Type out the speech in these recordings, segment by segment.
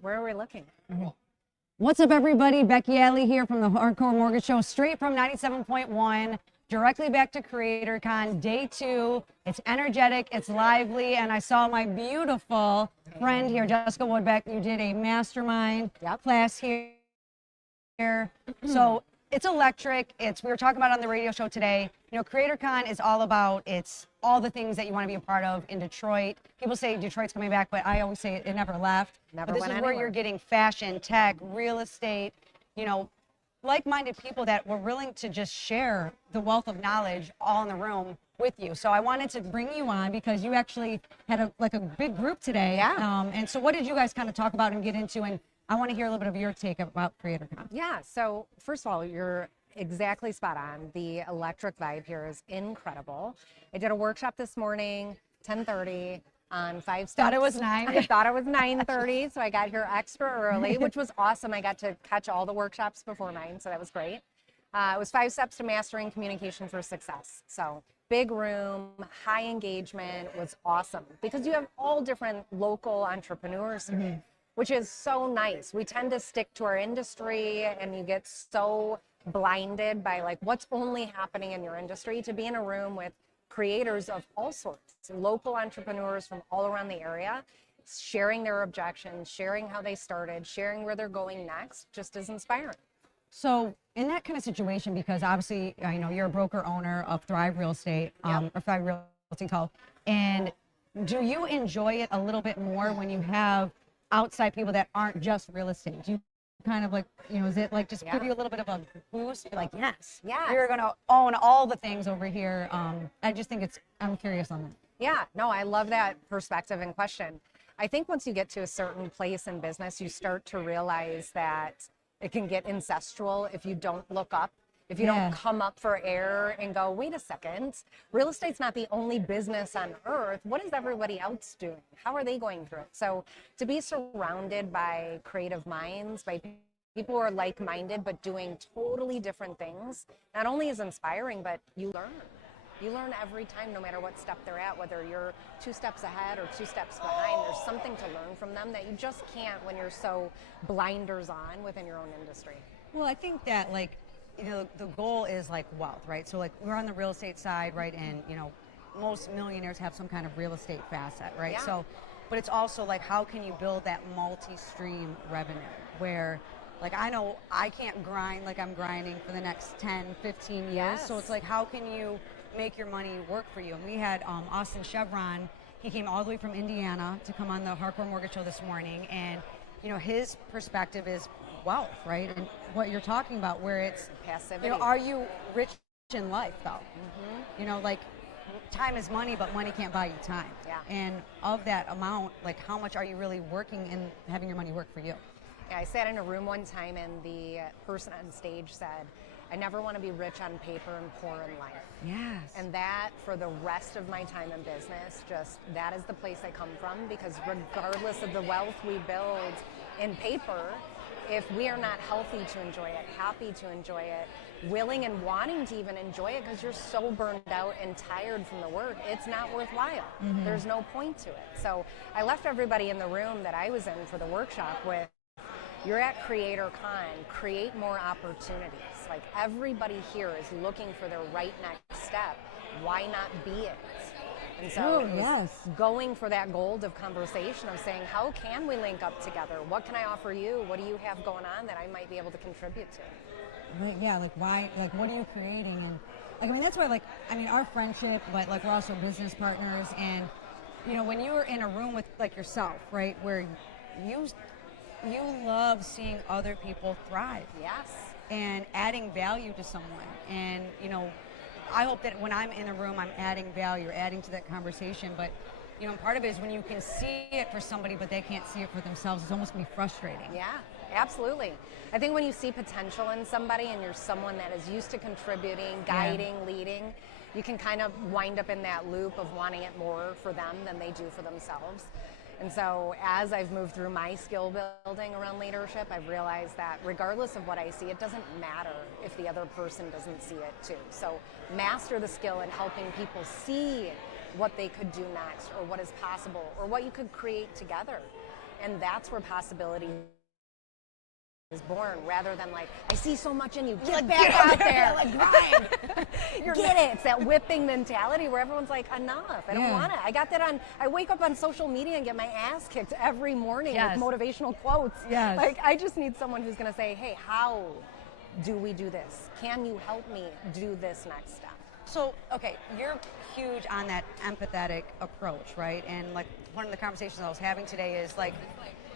Where are we looking? What's up, everybody? Becky Alley here from the Hardcore Mortgage Show, straight from 97.1, directly back to CreatorCon, day 2. It's energetic, it's lively, and I saw my beautiful friend here, Jessica Woodbeck. You did a mastermind class here. So it's electric. We were talking about it on the radio show today. You know, CreatorCon is all about, it's all the things that you want to be a part of in Detroit. People say Detroit's coming back, but I always say it never left. Never but this went is where anywhere. you're getting fashion, tech, real estate, you know, like-minded people that were willing to just share the wealth of knowledge all in the room with you. So I wanted to bring you on because you actually had a big group today. Yeah. And so what did you guys kind of talk about and get into? And I want to hear a little bit of your take about CreatorCon. Yeah, so first of all, you're exactly spot on. The electric vibe here is incredible. I did a workshop this morning, 10:30, on 5 steps. Thought it was 9. I thought it was 9:30, so I got here extra early, which was awesome. I got to catch all the workshops before 9, so that was great. It was 5 steps to mastering communication for success. So big room, high engagement, was awesome because you have all different local entrepreneurs here, which is so nice. We tend to stick to our industry and you get so blinded by like what's only happening in your industry. To be in a room with creators of all sorts, local entrepreneurs from all around the area, sharing their objections, sharing how they started, sharing where they're going next, just is inspiring. So in that kind of situation, because obviously, you know, you're a broker owner of Thrive Real Estate, or Thrive Realty Co. And do you enjoy it a little bit more when you have outside people that aren't just real estate? Do you kind of like, you know, is it like just give you a little bit of a boost? You're like, yes, you're going to own all the things over here. I just think I'm curious on that. Yeah, no, I love that perspective and question. I think once you get to a certain place in business, you start to realize that it can get incestual if you don't look up, if you don't come up for air and go, wait a second, real estate's not the only business on earth. What is everybody else doing? How are they going through it? So to be surrounded by creative minds, by people who are like-minded but doing totally different things, not only is inspiring, but you learn. You learn every time, no matter what step they're at, whether you're 2 steps ahead or 2 steps behind, there's something to learn from them that you just can't when you're so blinders on within your own industry. Well, I think that, like, you know, the goal is like wealth, right? So like we're on the real estate side, right? And, you know, most millionaires have some kind of real estate facet, right? Yeah. So, but it's also like, how can you build that multi-stream revenue where, like, I know I can't grind like I'm grinding for the next 10, 15 years. Yes. So it's like, how can you make your money work for you? And we had Austin Chevron. He came all the way from Indiana to come on the Hardcore Mortgage Show this morning. And, you know, his perspective is wealth, right? And what you're talking about, where it's Passivity. you know, are you rich in life though? You know, like, time is money, but money can't buy you time. Yeah. And of that amount, like, how much are you really working and having your money work for you? Yeah, I sat in a room one time and the person on stage said, I never want to be rich on paper and poor in life. Yes. And that, for the rest of my time in business, just that is the place I come from, because regardless of the wealth we build in paper, if we are not healthy to enjoy it, happy to enjoy it, willing and wanting to even enjoy it because you're so burned out and tired from the work, it's not worthwhile. There's no point to it. So I left everybody in the room that I was in for the workshop with, you're at CreatorCon, create more opportunities. Like, everybody here is looking for their right next step. Why not be it? And so it was going for that gold of conversation of saying, how can we link up together? What can I offer you? What do you have going on that I might be able to contribute to? Right, yeah, like, why, like, what are you creating? And like, I mean, that's why, like, I mean, our friendship, but like, we're also business partners. And, you know, when you're in a room with like yourself, right, where you love seeing other people thrive. Yes. And adding value to someone. And, you know, I hope that when I'm in a room, I'm adding value, adding to that conversation. But, you know, part of it is when you can see it for somebody, but they can't see it for themselves, it's almost going to be frustrating. Yeah, absolutely. I think when you see potential in somebody and you're someone that is used to contributing, guiding, leading, you can kind of wind up in that loop of wanting it more for them than they do for themselves. And so as I've moved through my skill building around leadership, I've realized that regardless of what I see, it doesn't matter if the other person doesn't see it too. So master the skill in helping people see what they could do next, or what is possible, or what you could create together. And that's where possibility is born, rather than like, I see so much in you, get back out there, like grind. Get it. It's that whipping mentality where everyone's like, enough. I don't want it. I got that on. I wake up on social media and get my ass kicked every morning with motivational quotes. Like, I just need someone who's going to say, hey, how do we do this? Can you help me do this next step? So, okay, you're huge on that empathetic approach, right? And like one of the conversations I was having today is like,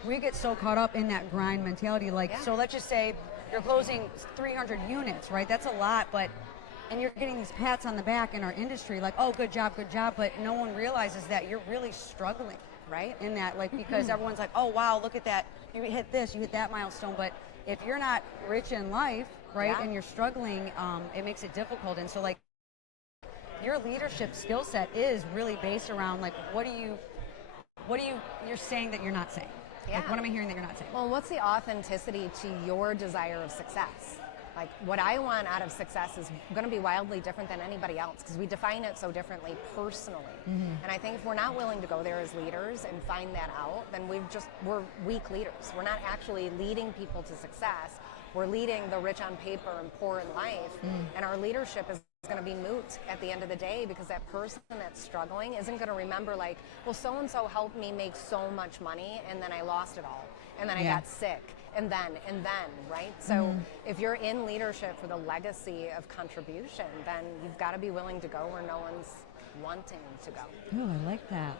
we get so caught up in that grind mentality. Like, so let's just say you're closing 300 units, right? That's a lot, and you're getting these pats on the back in our industry, like, oh, good job, but no one realizes that you're really struggling, right? In that, like, because everyone's like, oh, wow, look at that, you hit this, you hit that milestone, but if you're not rich in life, right, and you're struggling, it makes it difficult. And so, like, your leadership skill set is really based around, like, you're saying that you're not saying. Like, what am I hearing that you're not saying? Well, what's the authenticity to your desire of success? Like, what I want out of success is going to be wildly different than anybody else, because we define it so differently personally. And I think if we're not willing to go there as leaders and find that out, then we're weak leaders. We're not actually leading people to success. We're leading the rich on paper and poor in life. And our leadership is going to be moot at the end of the day, because that person that's struggling isn't going to remember, like, well, so-and-so helped me make so much money and then I lost it all. And then I got sick. And then, right? So if you're in leadership for the legacy of contribution, then you've got to be willing to go where no one's wanting to go. Oh, I like that.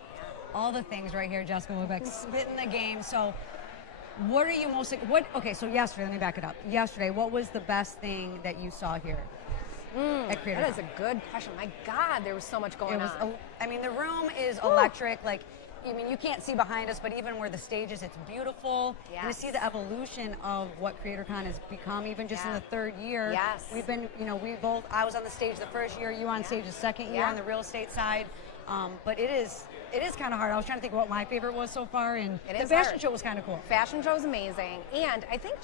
All the things right here, Jessica Lubeck, spitting the game. So what are you okay, so yesterday, let me back it up. Yesterday, what was the best thing that you saw here at Creator? That is a good question. My God, there was so much going on. I mean, the room is electric. Like, I mean, you can't see behind us, but even where the stage is, it's beautiful. And to see the evolution of what CreatorCon has become, even just in the third year. We've been, I was on the stage the first year, you on stage the second year on the real estate side. But it is kind of hard. I was trying to think what my favorite was so far, and the fashion show was kind of cool. Fashion show is amazing. And I think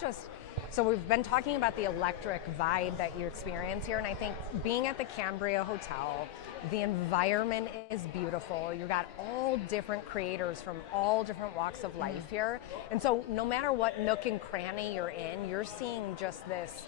so we've been talking about the electric vibe that you experience here, and I think being at the Cambria Hotel, the environment is beautiful. You've got all different creators from all different walks of life here. And so no matter what nook and cranny you're in, you're seeing just this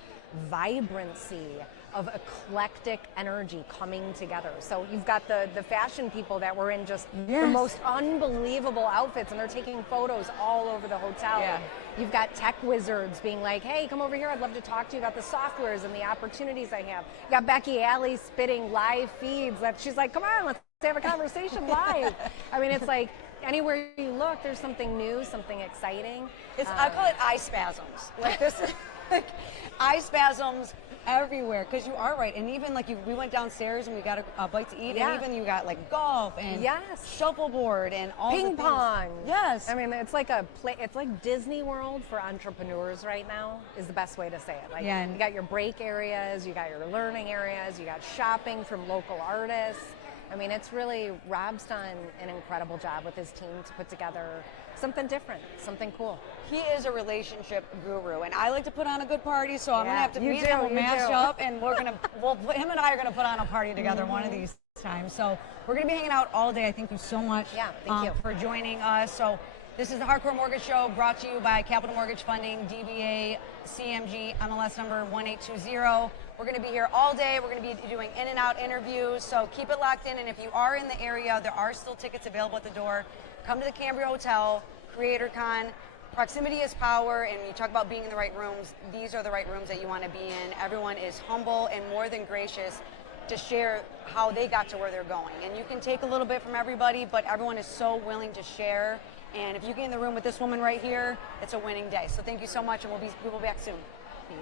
vibrancy of eclectic energy coming together. So you've got the fashion people that were in just the most unbelievable outfits, and they're taking photos all over the hotel. You've got tech wizards being like, hey, come over here, I'd love to talk to you about the softwares and the opportunities I have. You got Becky Alley spitting live feeds that she's like, come on, let's have a conversation live. I mean, it's like anywhere you look, there's something new, something exciting. I call it eye spasms. Like this is like eye spasms everywhere, because you are right. And even like we went downstairs and we got a bite to eat, and even you got like golf and shuffleboard and all ping the pong. Yes. I mean, it's like it's like Disney World for entrepreneurs right now is the best way to say it. Like, you got your break areas, you got your learning areas, you got shopping from local artists. I mean, it's really, Rob's done an incredible job with his team to put together something different, something cool. He is a relationship guru, and I like to put on a good party, so I'm going to have to meet him, we'll match up, and him and I are going to put on a party together one of these times. So we're going to be hanging out all day. I thank you so much thank you for joining us. So this is the Hardcore Mortgage Show, brought to you by Capital Mortgage Funding, DBA, CMG, MLS number 1820. We're going to be here all day. We're going to be doing in and out interviews, so keep it locked in. And if you are in the area, there are still tickets available at the door. Come to the Cambria Hotel, CreatorCon. Proximity is power, and when you talk about being in the right rooms, these are the right rooms that you want to be in. Everyone is humble and more than gracious to share how they got to where they're going. And you can take a little bit from everybody, but everyone is so willing to share. And if you get in the room with this woman right here, it's a winning day. So thank you so much, and we will be back soon. Peace.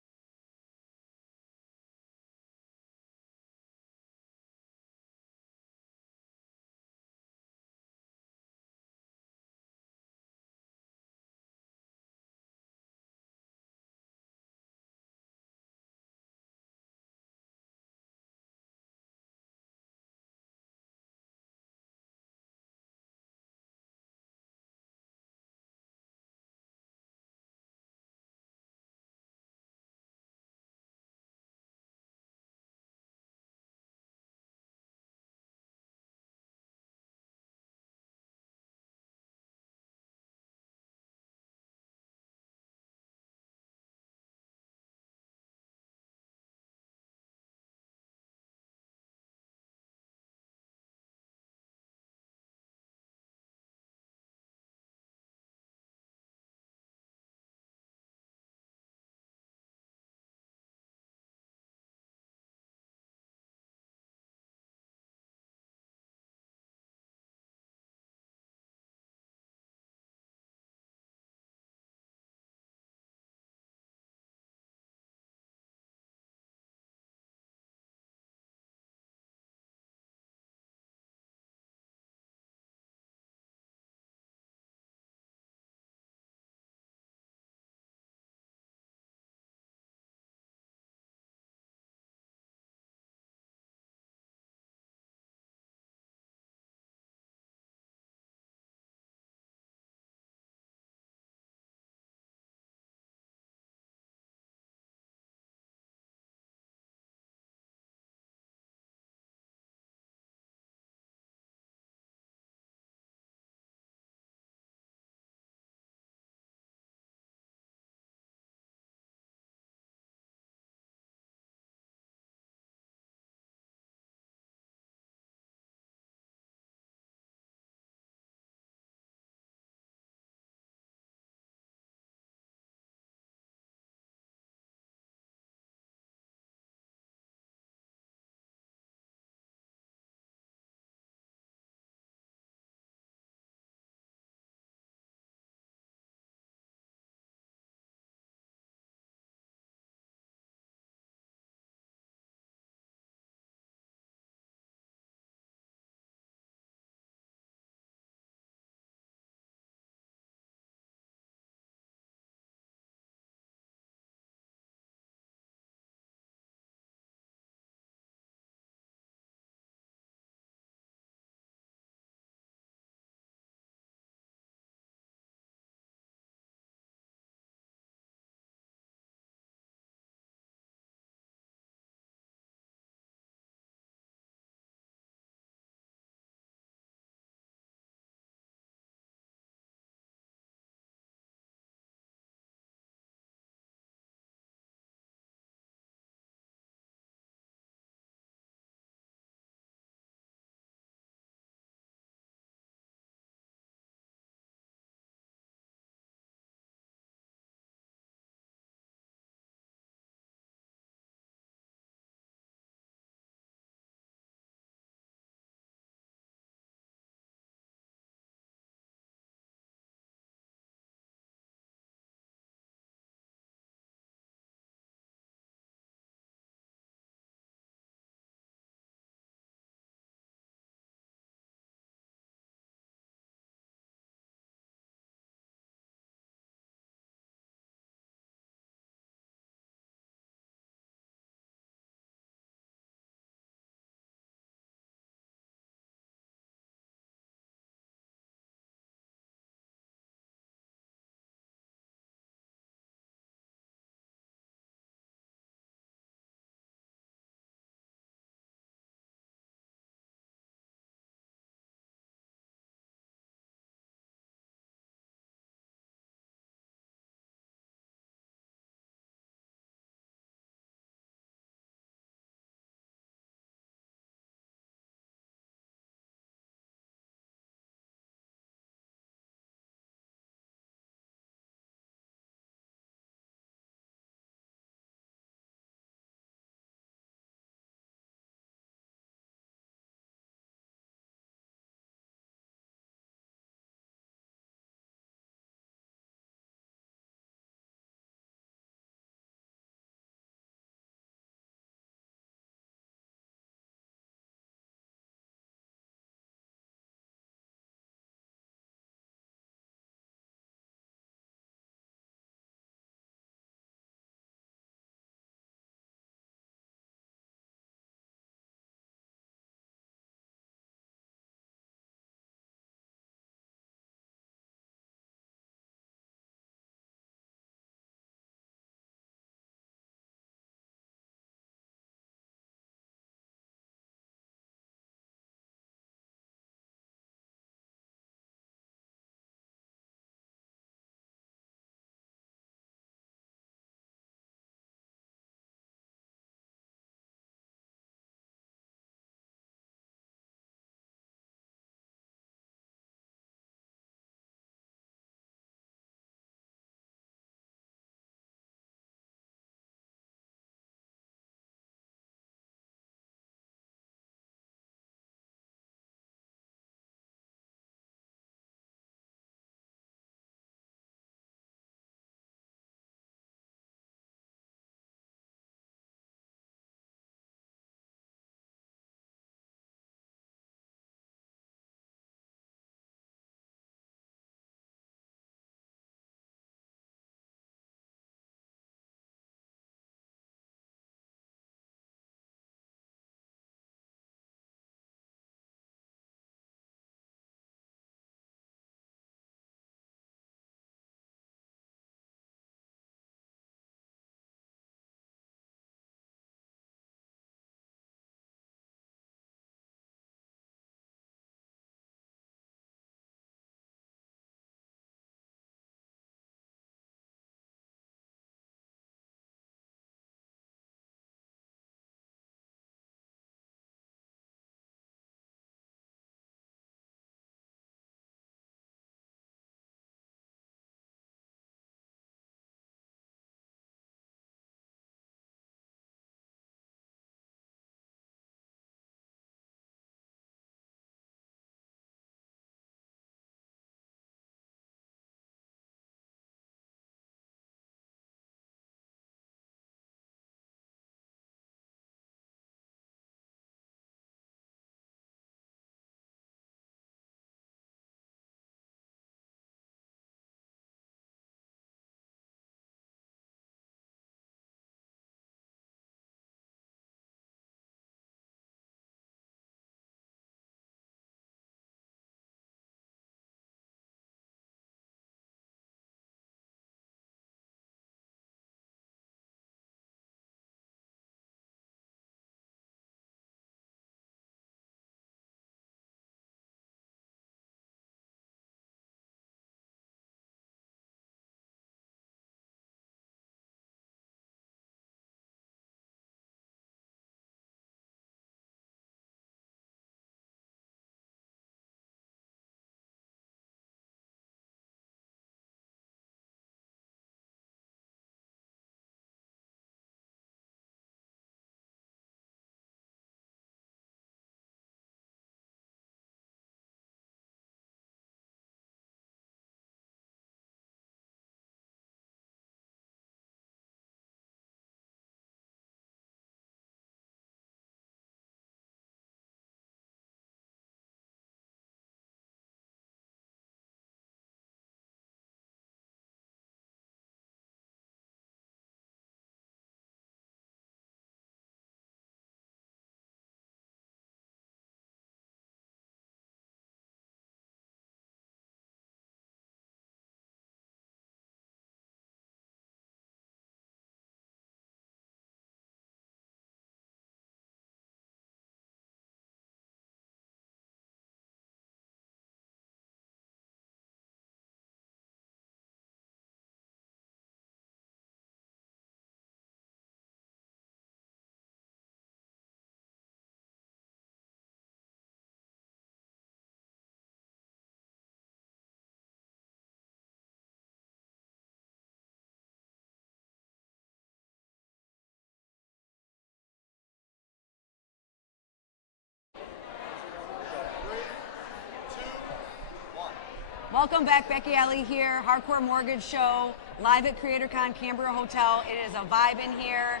Welcome back, Becky Alley here, Hardcore Mortgage Show, live at CreatorCon, Cambria Hotel. It is a vibe in here.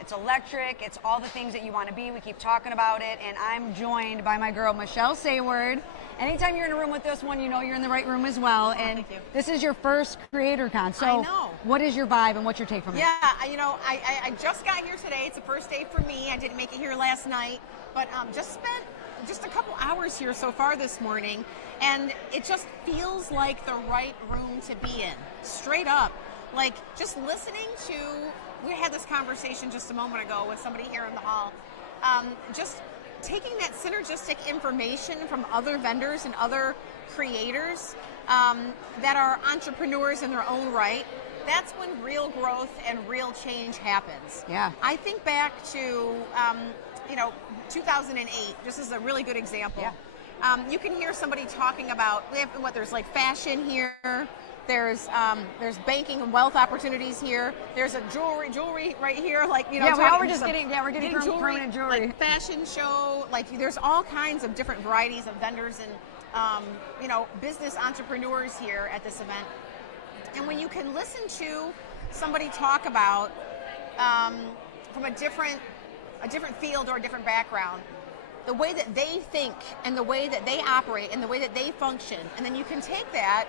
It's electric. It's all the things that you want to be. We keep talking about it, and I'm joined by my girl, Michelle Sayward. Anytime you're in a room with this one, you know you're in the right room as well. And thank you. This is your first CreatorCon. So I know. What is your vibe and what's your take from it? Yeah, I just got here today. It's the first day for me. I didn't make it here last night, but just spent just a couple hours here so far this morning, and it just feels like the right room to be in. Straight up. Like, just listening to, we had this conversation just a moment ago with somebody here in the hall, just taking that synergistic information from other vendors and other creators that are entrepreneurs in their own right. That's when real growth and real change happens. Yeah. I think back to 2008. This is a really good example. Yeah. You can hear somebody talking about, there's like fashion here. There's banking and wealth opportunities here. There's a jewelry right here, like Yeah, we're getting permanent jewelry. Like fashion show. Like, there's all kinds of different varieties of vendors and business entrepreneurs here at this event. And when you can listen to somebody talk about from a different field or a different background, the way that they think and the way that they operate and the way that they function, and then you can take that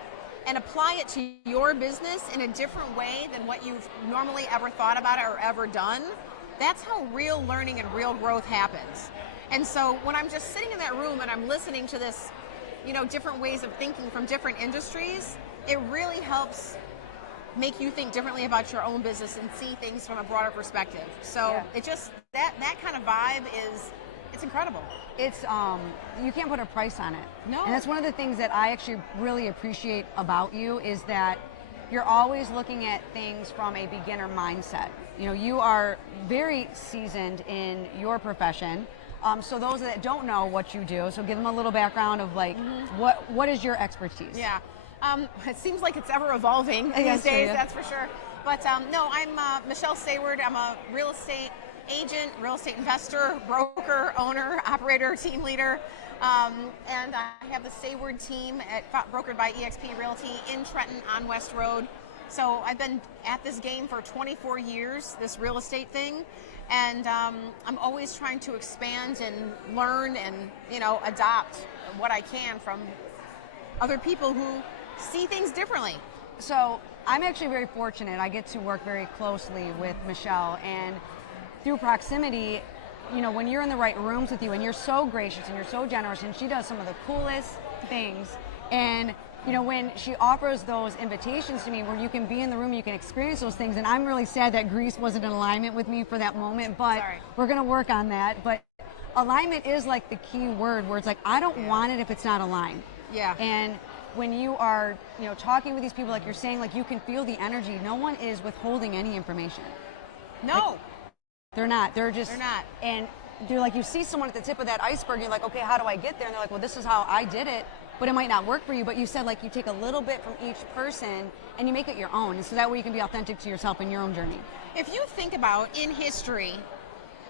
and apply it to your business in a different way than what you've normally ever thought about it or ever done, that's how real learning and real growth happens. And so when I'm just sitting in that room and I'm listening to this, different ways of thinking from different industries, it really helps make you think differently about your own business and see things from a broader perspective. So Yeah. it just, that kind of vibe it's incredible. It's you can't put a price on it. No. And that's one of the things that I actually really appreciate about you is that you're always looking at things from a beginner mindset. You are very seasoned in your profession. So those that don't know what you do, so give them a little background of like what is your expertise? Yeah. It seems like it's ever evolving Yes, these days, yeah. that's for sure. But no, I'm Michelle Sayward. I'm a real estate agent, real estate investor, broker, owner, operator, team leader. And I have the Sayward team brokered by eXp Realty in Trenton on West Road. So I've been at this game for 24 years, this real estate thing. And I'm always trying to expand and learn and, adopt what I can from other people who see things differently. So I'm actually very fortunate. I get to work very closely with Michelle, and through proximity, when you're in the right rooms with you and you're so gracious and you're so generous, and she does some of the coolest things. And when she offers those invitations to me where you can be in the room, you can experience those things, and I'm really sad that Greece wasn't in alignment with me for that moment, but Sorry. We're going to work on that. But alignment is like the key word, where it's like, I don't want it if it's not aligned. Yeah. And when you are, talking with these people, like you're saying, like you can feel the energy. No one is withholding any information. No. They're not. They're not. And they're like, you see someone at the tip of that iceberg, you're like, okay, how do I get there? And they're like, well, this is how I did it, but it might not work for you. But you said, like, you take a little bit from each person and you make it your own. And so that way you can be authentic to yourself in your own journey. If you think about in history,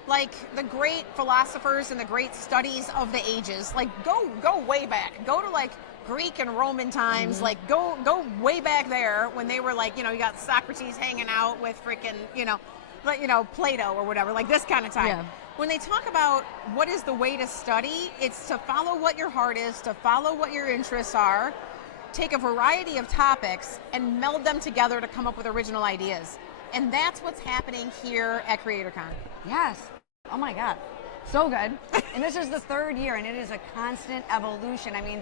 like the great philosophers and the great studies of the ages, like go way back. Go to like Greek and Roman times, like go way back there when they were like, you got Socrates hanging out with freaking, Plato or whatever, like this kind of time. Yeah. When they talk about what is the way to study, it's to follow what your heart is, to follow what your interests are, take a variety of topics and meld them together to come up with original ideas. And that's what's happening here at CreatorCon. Yes. Oh my God. So good. And this is the third year, and it is a constant evolution. I mean,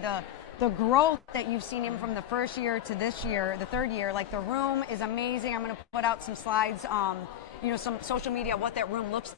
the growth that you've seen even from the first year to this year, the third year, like the room is amazing. I'm going to put out some slides, some social media, what that room looks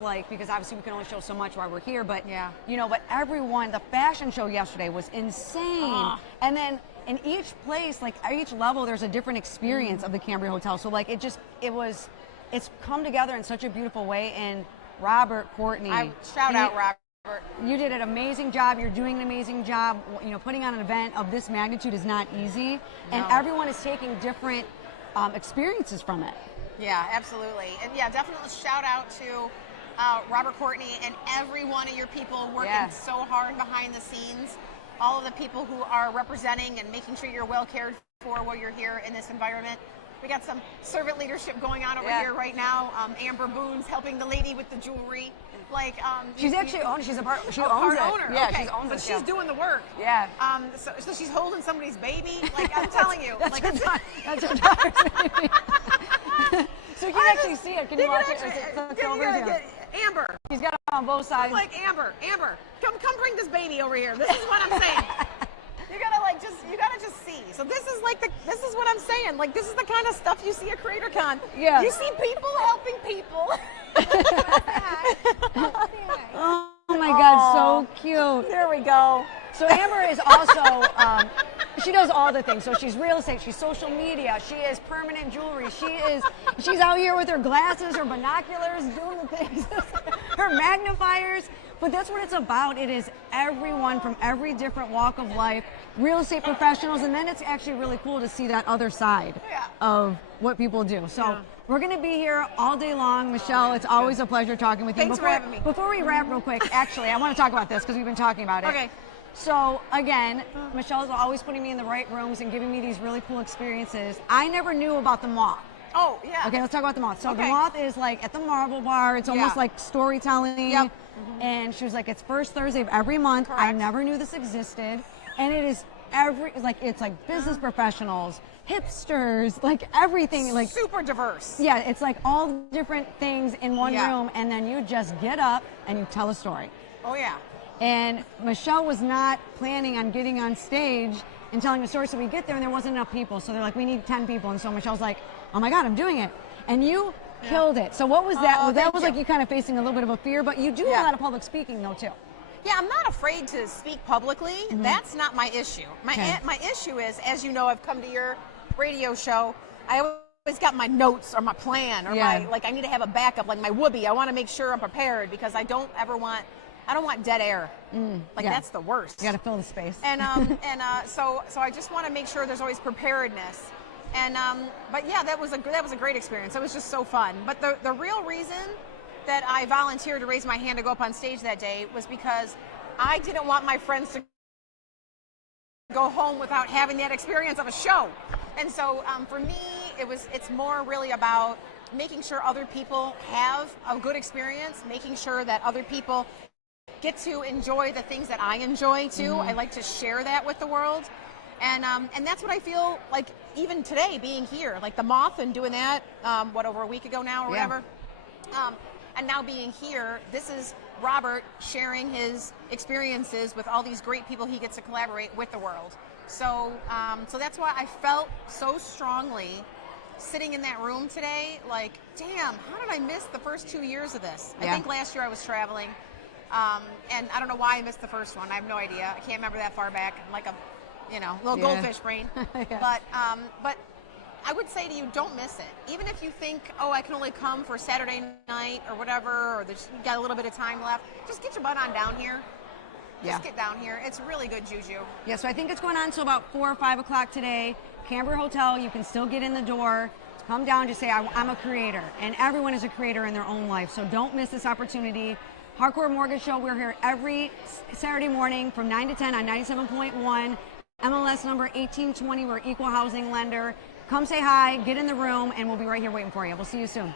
like, because obviously we can only show so much while we're here, but yeah. But everyone, the fashion show yesterday was insane. And then in each place, like each level, there's a different experience of the Cambria Hotel. So like it's come together in such a beautiful way. And Robert, Courtney, shout out Robert. You did an amazing job. You're doing an amazing job. Putting on an event of this magnitude is not easy, and everyone is taking different experiences from it. Yeah, absolutely. And yeah, definitely shout out to Robert Courtney and every one of your people working so hard behind the scenes. all of the people who are representing and making sure you're well cared for while you're here in this environment. We got some servant leadership going on over here right now. Amber Boone's helping the lady with the jewelry. Like, she's actually owned. She owns it. Owner. Yeah, okay. she owns it. She's doing the work. Yeah. So she's holding somebody's baby. Like, I'm telling you. That's like, that's her daughter's baby. So you can actually see it. Can you watch it? Amber. She's got it on both sides. Like, Amber, come bring this baby over here. This is what I'm saying. You gotta just see. So this is what I'm saying. Like, this is the kind of stuff you see at CreatorCon. Yeah. You see people helping people. Oh my God, so cute. There we go. So Amber is also, she does all the things. So she's real estate, she's social media, she is permanent jewelry, she's out here with her glasses, her binoculars, doing the things, her magnifiers. But that's what it's about. It is everyone from every different walk of life, real estate professionals, and then it's actually really cool to see that other side of what people do. So we're going to be here all day long. Michelle, it's always a pleasure talking with you. Thanks for having me. Before we wrap real quick, actually, I want to talk about this because we've been talking about it. Okay. So again, Michelle's always putting me in the right rooms and giving me these really cool experiences. I never knew about the moth. Oh, yeah. Okay, let's talk about the moth. So the moth is like at the Marble Bar. It's almost like storytelling. Yep. And she was like, it's first Thursday of every month. Correct. I never knew this existed. And it is it's like business professionals, hipsters, like everything. Like super diverse. Yeah, it's like all different things in one room. And then you just get up and you tell a story. Oh, yeah. And Michelle was not planning on getting on stage and telling the story. So we get there and there wasn't enough people. So they're like, we need 10 people. And so Michelle's like, oh my God, I'm doing it. And you killed it. So what was that? Oh, That was like you kind of facing a little bit of a fear, but you do a lot of public speaking though too. Yeah, I'm not afraid to speak publicly. That's not my issue. My issue is, as you know, I've come to your radio show. I always got my notes or my plan or my, like, I need to have a backup, like my whoopee. I want to make sure I'm prepared because I don't want dead air. Like that's the worst. You got to fill the space. And so I just want to make sure there's always preparedness. And but yeah, that was a great experience. It was just so fun. But the real reason that I volunteered to raise my hand to go up on stage that day was because I didn't want my friends to go home without having that experience of a show. And so for me, it's more really about making sure other people have a good experience, making sure that other people get to enjoy the things that I enjoy too. I like to share that with the world. And that's what I feel like even today being here, like the Moth and doing that, over a week ago now or whatever. And now being here, this is Robert sharing his experiences with all these great people he gets to collaborate with the world. So that's why I felt so strongly sitting in that room today, like, damn, how did I miss the first 2 years of this? I think last year I was traveling, and I don't know why I missed the first one. I have no idea. I can't remember that far back. I'm like a little goldfish brain. But I would say to you, don't miss it. Even if you think, oh, I can only come for Saturday night or whatever, or you got a little bit of time left, just get your butt on down here. Just get down here. It's really good juju. Yeah, so I think it's going on till about 4 or 5 o'clock today. Cambria Hotel, you can still get in the door. Come down, just say, I'm a creator. And everyone is a creator in their own life. So don't miss this opportunity. Hardcore Mortgage Show, we're here every Saturday morning from 9 to 10 on 97.1. MLS number 1820, we're equal housing lender. Come say hi, get in the room, and we'll be right here waiting for you. We'll see you soon.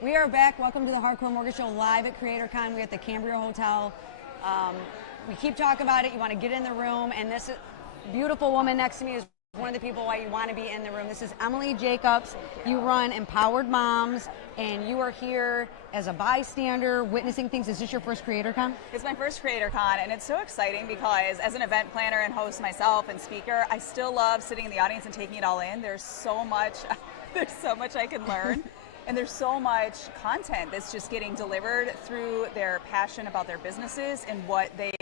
We are back. Welcome to the Hardcore Mortgage Show live at CreatorCon. We're at the Cambria Hotel. We keep talking about it. You want to get in the room, and this beautiful woman next to me is one of the people why you want to be in the room. This is Emily Jacobs. You run Empowered Moms, and you are here as a bystander, witnessing things. Is this your first CreatorCon? It's my first CreatorCon, and it's so exciting because as an event planner and host myself and speaker, I still love sitting in the audience and taking it all in. There's so much I can learn. And there's so much content that's just getting delivered through their passion about their businesses and what they,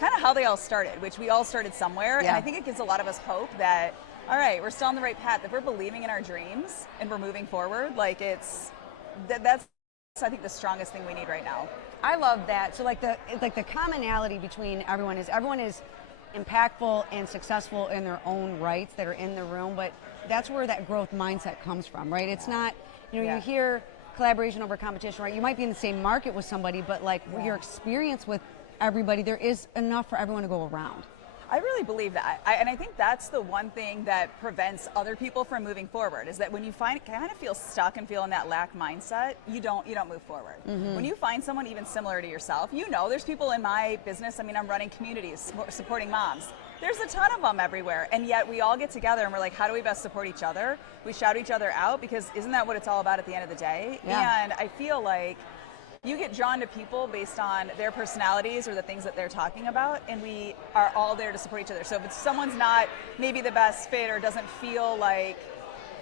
kind of how they all started, which we all started somewhere. Yeah. And I think it gives a lot of us hope that, all right, we're still on the right path. If we're believing in our dreams and we're moving forward, like that's I think the strongest thing we need right now. I love that. So like the commonality between everyone is impactful and successful in their own rights that are in the room, but that's where that growth mindset comes from, right? It's not, you hear collaboration over competition, right? You might be in the same market with somebody, but like your experience with everybody, there is enough for everyone to go around. I really believe that. And I think that's the one thing that prevents other people from moving forward, is that when you kind of feel stuck and feel in that lack mindset, you don't move forward. Mm-hmm. When you find someone even similar to yourself, there's people in my business, I'm running communities, supporting moms. There's a ton of them everywhere, and yet we all get together and we're like, how do we best support each other? We shout each other out, because isn't that what it's all about at the end of the day? Yeah. And I feel like you get drawn to people based on their personalities or the things that they're talking about, and we are all there to support each other. So if someone's not maybe the best fit or doesn't feel like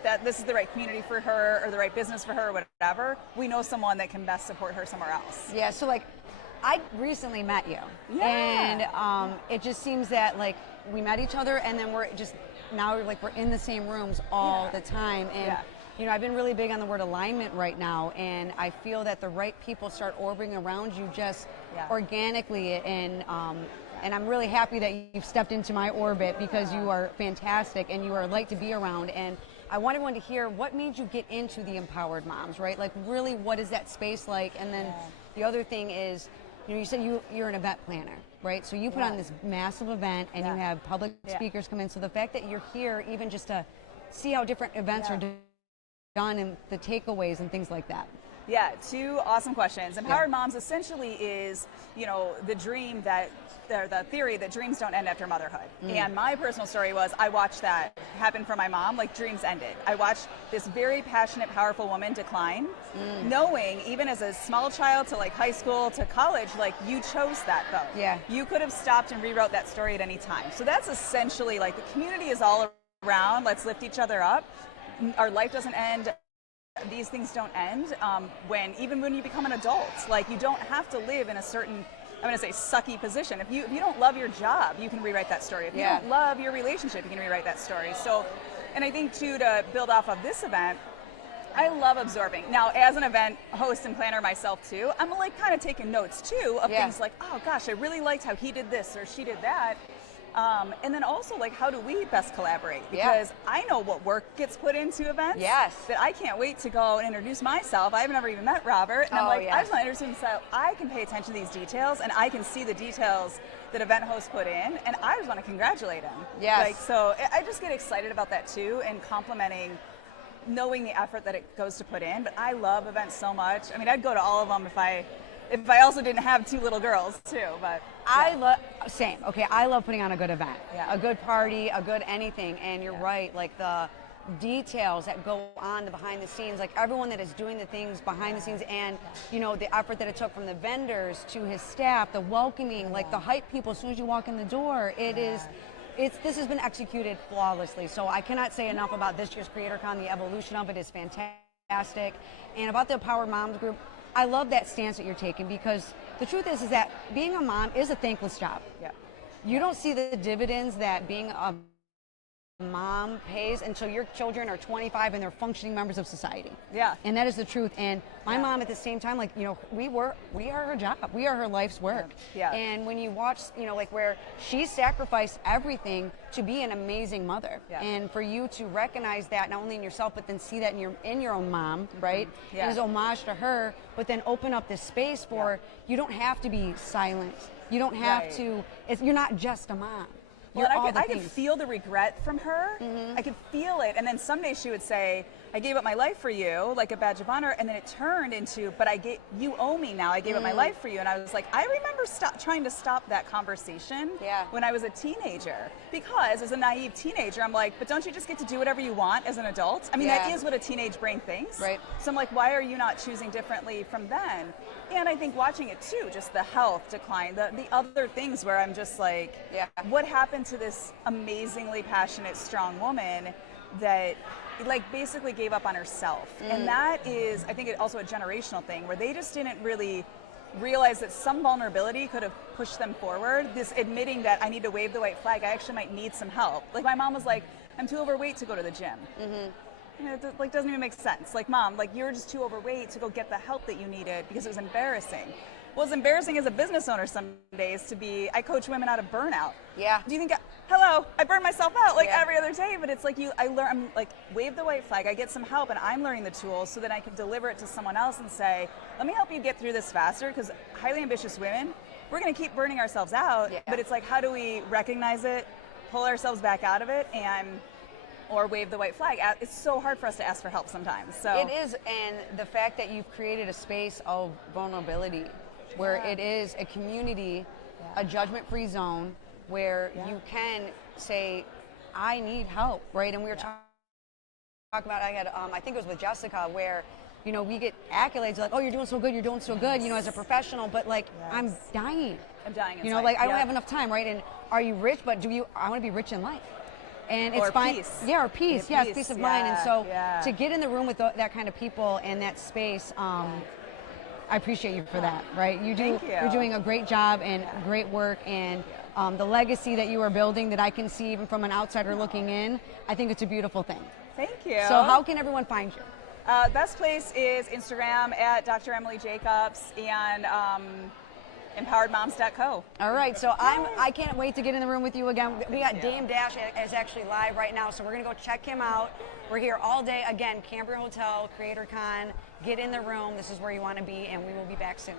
that this is the right community for her or the right business for her or whatever, we know someone that can best support her somewhere else. Yeah, so like, I recently met you, and it just seems that like we met each other, and then we're in the same rooms all the time, and I've been really big on the word alignment right now, and I feel that the right people start orbiting around you just organically, and I'm really happy that you've stepped into my orbit, because you are fantastic and you are a light to be around. And I want everyone to hear what made you get into the Empowered Moms, right? Like, really, what is that space like? And then the other thing is, you said you're an event planner, right? So you put on this massive event, and you have public speakers come in. So the fact that you're here, even just to see how different events are done and the takeaways and things like that. Yeah, two awesome questions. Empowered Moms essentially is, the dream that, the theory that dreams don't end after motherhood. And my personal story was, I watched that happen for my mom, like dreams ended. I watched this very passionate, powerful woman decline, knowing even as a small child to like high school to college, like you chose that though. Yeah. You could have stopped and rewrote that story at any time. So that's essentially like the community is all around, let's lift each other up. Our life doesn't end. These things don't end even when you become an adult. Like, you don't have to live in a certain, I'm going to say, sucky position. If you don't love your job, you can rewrite that story. If you don't love your relationship, you can rewrite that story. So, and I think too, to build off of this event, I love absorbing. Now, as an event host and planner myself too, I'm like kind of taking notes too of things like, oh gosh, I really liked how he did this or she did that. And then also, like, how do we best collaborate? Because I know what work gets put into events. Yes. That I can't wait to go and introduce myself. I've never even met Robert. And I'm like, I just want to introduce him so I can pay attention to these details, and I can see the details that event hosts put in, and I just want to congratulate him. Yes. Like, so I just get excited about that too, and complimenting, knowing the effort that it goes to put in. But I love events so much. I'd go to all of them if I also didn't have two little girls too, but I love putting on a good event, a good party, a good anything. And you're right, like the details that go on the behind the scenes, like everyone that is doing the things behind the scenes, and the effort that it took from the vendors to his staff, the welcoming, like the hype people as soon as you walk in the door. This has been executed flawlessly. So I cannot say enough about this year's CreatorCon. The evolution of it is fantastic. And about the Empowered Moms group, I love that stance that you're taking, because the truth is that being a mom is a thankless job. Yeah. You don't see the dividends that being a mom pays until your children are 25 and they're functioning members of society. Yeah. And that is the truth. And my mom, at the same time, like, we are her job. We are her life's work. Yeah. And when you watch, like where she sacrificed everything to be an amazing mother. Yeah. And for you to recognize that not only in yourself, but then see that in your own mom, right? Yeah. And as homage to her, but then open up this space for, you don't have to be silent. You don't have to, you're not just a mom. Well, I could feel the regret from her. I could feel it. And then someday she would say, I gave up my life for you, like a badge of honor, and then it turned into, but you owe me now. I gave up my life for you, and I was like, I remember trying to stop that conversation when I was a teenager, because as a naive teenager, I'm like, but don't you just get to do whatever you want as an adult? I mean, that is what a teenage brain thinks. Right. So I'm like, why are you not choosing differently from then? And I think watching it too, just the health decline, the other things where I'm just like, what happened to this amazingly passionate, strong woman that like basically gave up on herself? And that is, I think, also a generational thing where they just didn't really realize that some vulnerability could have pushed them forward. This admitting that I need to wave the white flag, I actually might need some help. Like my mom was like, I'm too overweight to go to the gym. You know, it like doesn't even make sense. Like, Mom, like you're just too overweight to go get the help that you needed because it was embarrassing. Well, it's embarrassing as a business owner some days to be, I coach women out of burnout. Yeah. Do you think, hello, I burn myself out like every other day, but it's like I'm like, wave the white flag, I get some help, and I'm learning the tools so that I can deliver it to someone else and say, let me help you get through this faster, because highly ambitious women, we're gonna keep burning ourselves out, but it's like, how do we recognize it, pull ourselves back out of it, or wave the white flag? It's so hard for us to ask for help sometimes. So it is, and the fact that you've created a space of vulnerability where it is a community, a judgment-free zone where you can say, I need help, right? And we were talking about, I think it was with Jessica, where, you know, we get accolades like, oh, you're doing so good, you know, as a professional, but like, I'm dying. I'm dying. You know, like, I don't have enough time, right? And are you rich, but I want to be rich in life. And it's fine. Peace. Yeah, or peace. Yes, peace of mind. And so to get in the room with that kind of people and that space, I appreciate you for that, right? You're doing a great job and great work, and the legacy that you are building that I can see even from an outsider looking in, I think it's a beautiful thing. Thank you. So how can everyone find you? Best place is Instagram at Dr. Emily Jacobs and empoweredmoms.co. All right, so I can't wait to get in the room with you again. We got Dame Dash is actually live right now, so we're gonna go check him out. We're here all day. Again, Cambria Hotel, Creator Con. Get in the room. This is where you want to be, and we will be back soon.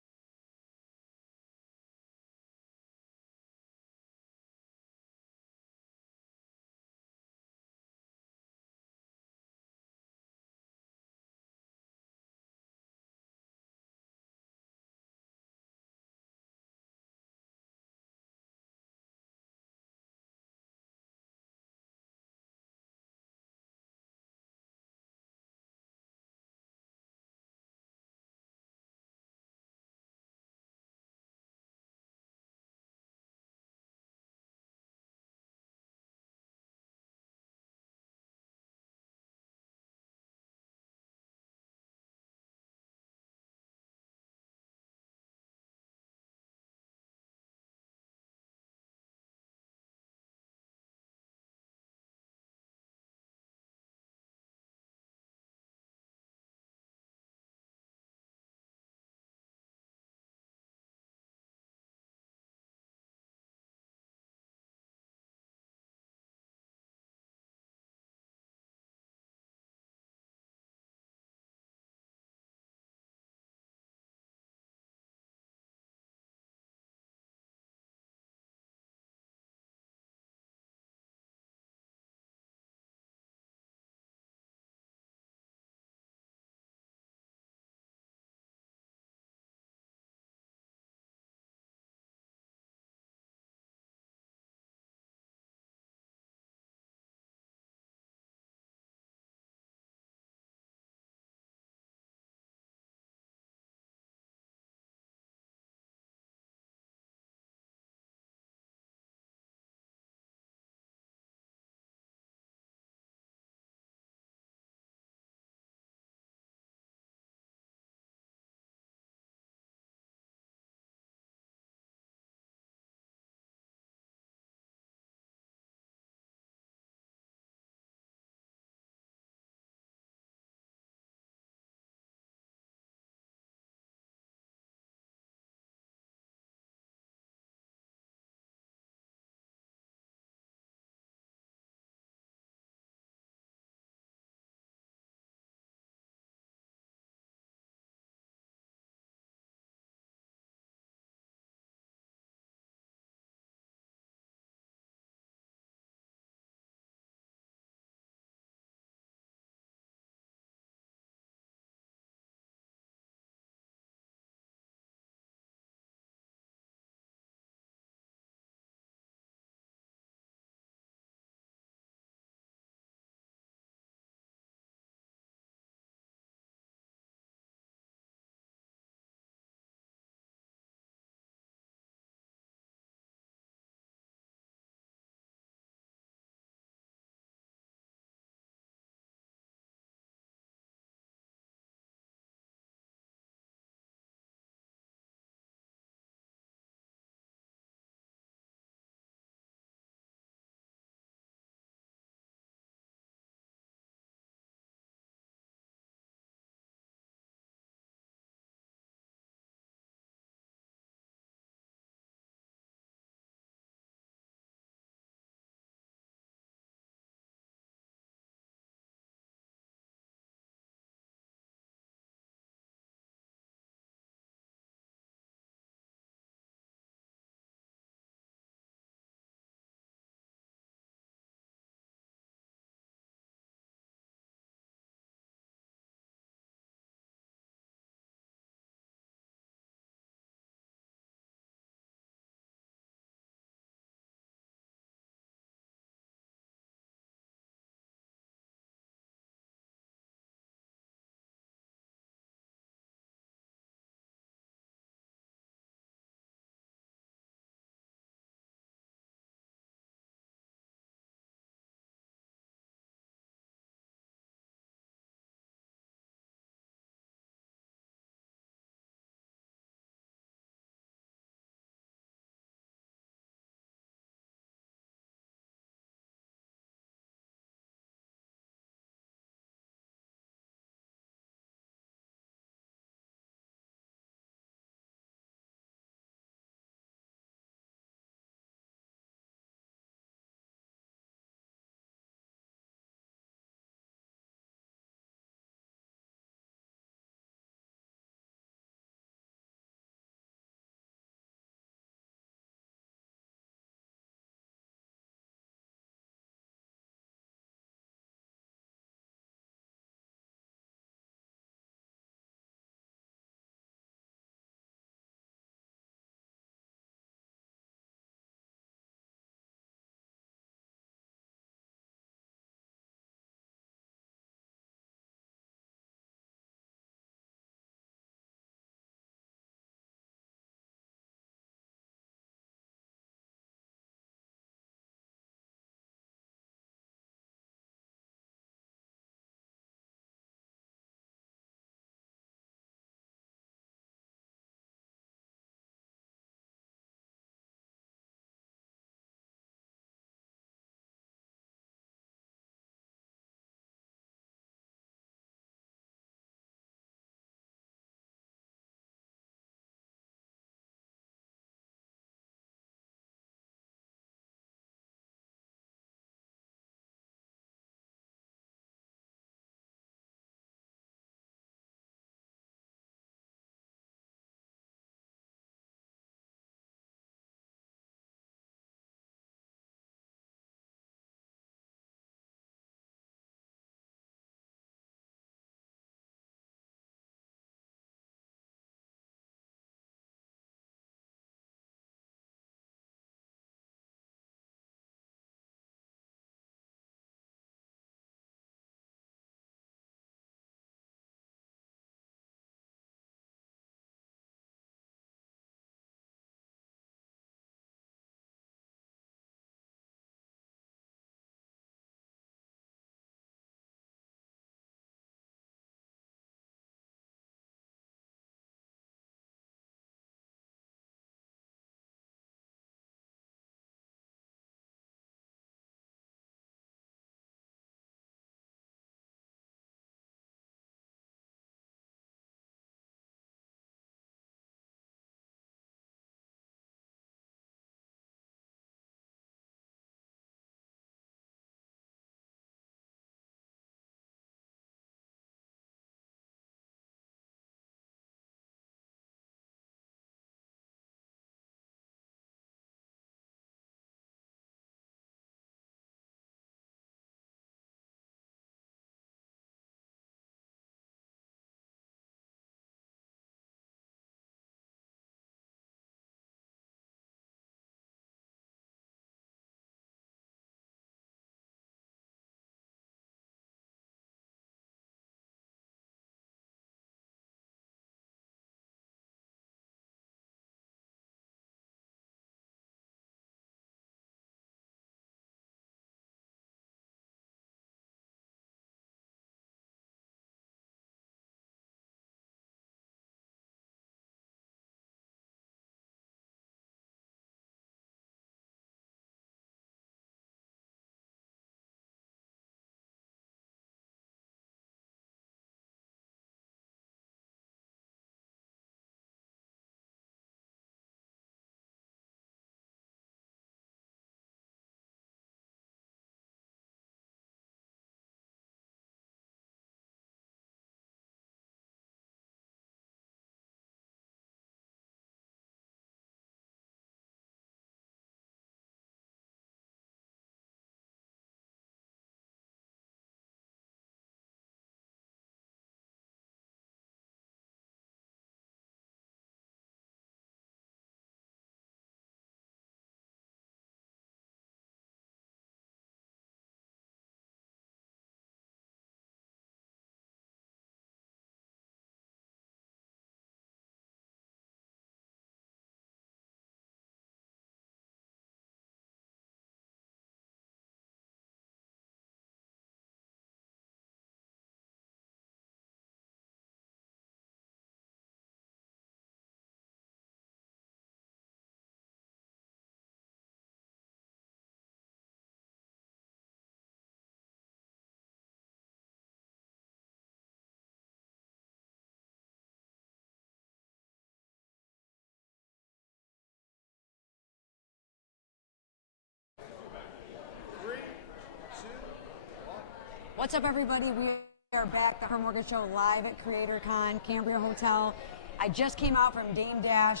What's up, everybody? We are back, the Her Mortgage Show, live at CreatorCon, Cambria Hotel. I just came out from Dame Dash,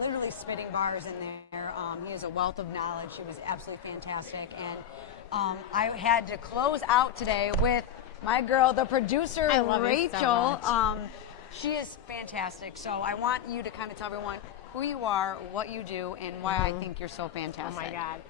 literally spitting bars in there. He is a wealth of knowledge. He was absolutely fantastic. And I had to close out today with my girl, the producer, I love Rachel. you so much. She is fantastic. So I want you to kind of tell everyone who you are, what you do, and why I think you're so fantastic. Oh my God.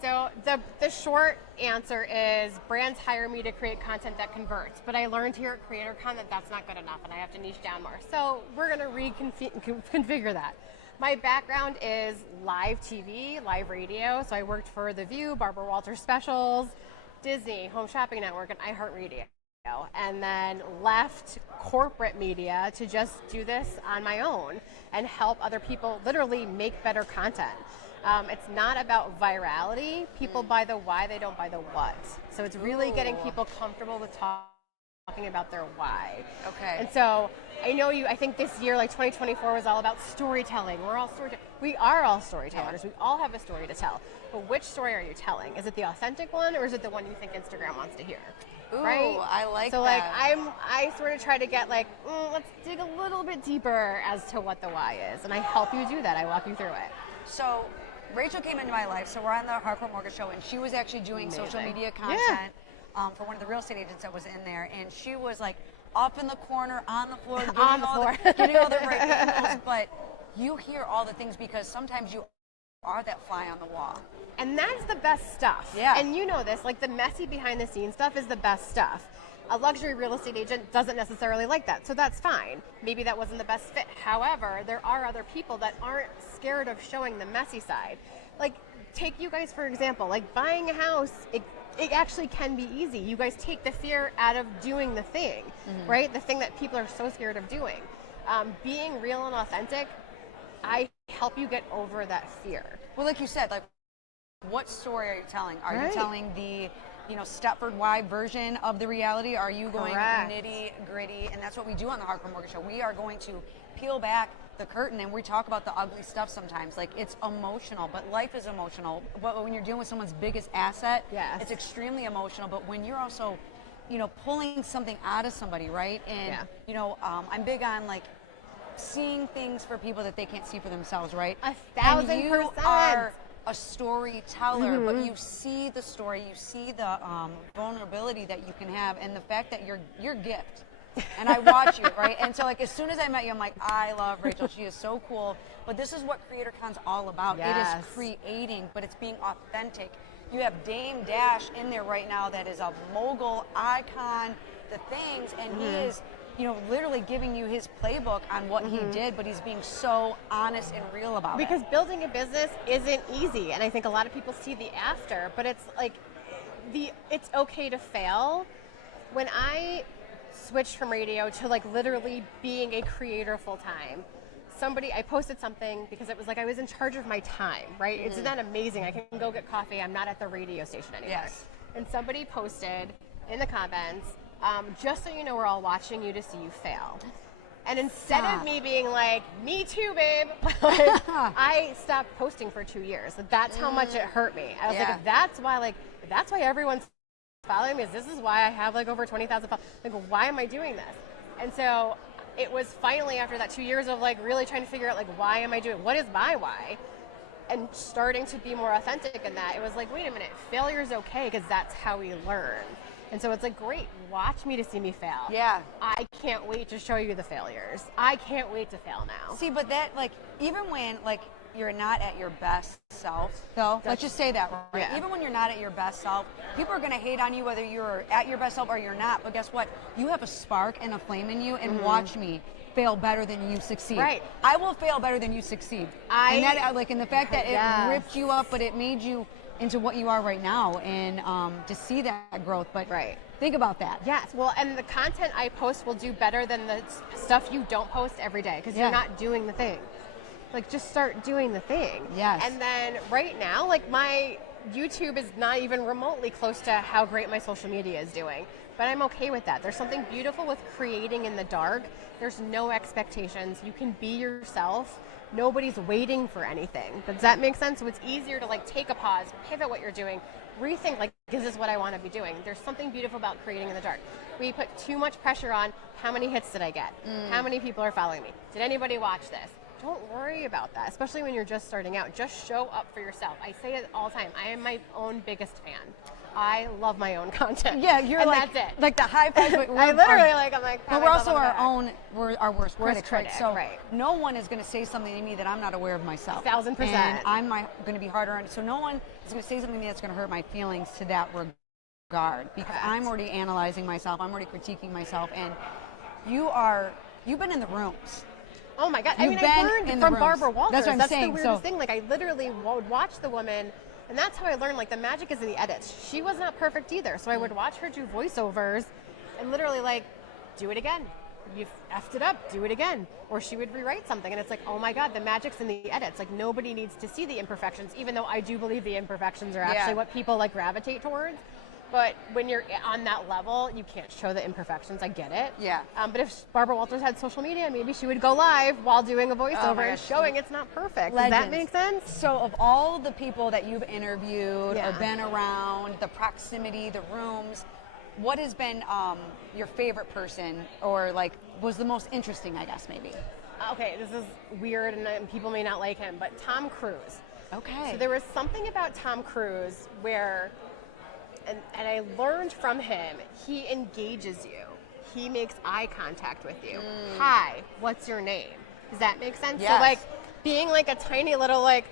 So the short answer is brands hire me to create content that converts, but I learned here at CreatorCon that that's not good enough and I have to niche down more. So we're going to reconfigure that. My background is live TV, live radio. So I worked for The View, Barbara Walters Specials, Disney, Home Shopping Network, and iHeartRadio. And then left corporate media to just do this on my own and help other people literally make better content. It's not about virality. People buy the why, they don't buy the what. So it's really getting people comfortable with talking about their why. Okay. And so I think this year, like 2024, was all about storytelling. We are all storytellers. We all have a story to tell. But which story are you telling? Is it the authentic one, or is it the one you think Instagram wants to hear? Ooh, right? I like so that. I sort of try to get like, let's dig a little bit deeper as to what the why is. And I help you do that. I walk you through it. So Rachel came into my life, so we're on the Hardcore Mortgage Show, and she was actually doing social media content for one of the real estate agents that was in there, and she was like up in the corner, on the floor, getting all the right angles, but you hear all the things because sometimes you are that fly on the wall. And that's the best stuff. Yeah. And you know this, like the messy behind the scenes stuff is the best stuff. A luxury real estate agent doesn't necessarily like that, so that's fine. Maybe that wasn't the best fit. However, there are other people that aren't scared of showing the messy side. Like, take you guys for example, like buying a house, it actually can be easy. You guys take the fear out of doing the thing, right? The thing that people are so scared of doing. Being real and authentic, I help you get over that fear. Well, like you said, like, what story are you telling? Are you Right. telling the, Stepford Wives version of the reality? Are you going Correct. nitty gritty? And that's what we do on the Hardcore Mortgage Show. We are going to peel back the curtain and we talk about the ugly stuff sometimes. Like, it's emotional, but life is emotional. But when you're dealing with someone's biggest asset, Yes. it's extremely emotional. But when you're also, pulling something out of somebody, right? And, I'm big on like seeing things for people that they can't see for themselves, right? 1,000%. And you are a storyteller, but you see the story, you see the vulnerability that you can have, and the fact that you're gift. And I watch you, right? And so, like, as soon as I met you, I'm like, I love Rachel. She is so cool. But this is what CreatorCon's all about. Yes. It is creating, but it's being authentic. You have Dame Dash in there right now that is a mogul icon, the things, and he is, literally giving you his playbook on what he did, but he's being so honest and real about it. Because building a business isn't easy, and I think a lot of people see the after, but it's like it's okay to fail. When I switched from radio to like literally being a creator full time, I posted something because it was like I was in charge of my time, right? Isn't that amazing? I can go get coffee. I'm not at the radio station anymore. Yes. And somebody posted in the comments, just so you know, we're all watching you to see you fail. And instead of me being like, me too, babe, like, I stopped posting for 2 years. That's how much it hurt me. I was like, if that's why everyone's following me, this is why I have like over 20,000 followers. Like, why am I doing this? And so it was finally after that 2 years of like really trying to figure out like, why am I doing, what is my why? And starting to be more authentic in that, it was like, wait a minute, failure's okay because that's how we learn. And so it's like, great, watch me to see me fail. Yeah. I can't wait to show you the failures. I can't wait to fail now. See, but that, like, even when, like, you're not at your best self, though, let's just say that, right? Yeah. Even when you're not at your best self, people are going to hate on you whether you're at your best self or you're not. But guess what? You have a spark and a flame in you, and watch me fail better than you succeed. Right. I will fail better than you succeed. And the fact that it ripped you up, but it made you into what you are right now, and to see that growth. But think about that. Yes, well, and the content I post will do better than the stuff you don't post every day because you're not doing the thing. Like, just start doing the thing. Yes. And then right now, like, my YouTube is not even remotely close to how great my social media is doing. But I'm okay with that. There's something beautiful with creating in the dark. There's no expectations. You can be yourself. Nobody's waiting for anything. Does that make sense? So it's easier to like take a pause, pivot what you're doing, rethink like, is this what I want to be doing? There's something beautiful about creating in the dark. We put too much pressure on how many hits did I get? How many people are following me? Did anybody watch this? Don't worry about that, especially when you're just starting out. Just show up for yourself. I say it all the time. I am my own biggest fan. I love my own content. Yeah, you're and like, that's it. like the high five. But I literally I'm like, but we're also we're our worst critics, right? critic, So right. no one is going to say something to me that I'm not aware of myself. 1000%. And I'm going to be harder on it. So no one is going to say something that's going to hurt my feelings to that regard, because Correct. I'm already analyzing myself. I'm already critiquing myself. And you've been in the rooms. Oh my God. I You've mean, been I in learned the from rooms. Barbara Walters. That's what I'm That's saying. the weirdest thing. Like, I literally would watch the woman, and that's how I learned, like, the magic is in the edits. She was not perfect either. So I would watch her do voiceovers and literally, like, do it again. You effed it up, do it again. Or she would rewrite something, and it's like, oh my God, the magic's in the edits. Like, nobody needs to see the imperfections, even though I do believe the imperfections are actually what people, like, gravitate towards. But when you're on that level, you can't show the imperfections. I get it. Yeah. But if Barbara Walters had social media, maybe she would go live while doing a voiceover and gosh. showing it's not perfect. Legends. Does that make sense? So of all the people that you've interviewed Yeah. or been around, the proximity, the rooms, what has been your favorite person, or like was the most interesting, I guess, maybe? Okay, this is weird and people may not like him, but Tom Cruise. Okay. So there was something about Tom Cruise where, and I learned from him, he engages you. He makes eye contact with you. Hi, what's your name? Does that make sense? Yes. So like being like a tiny little like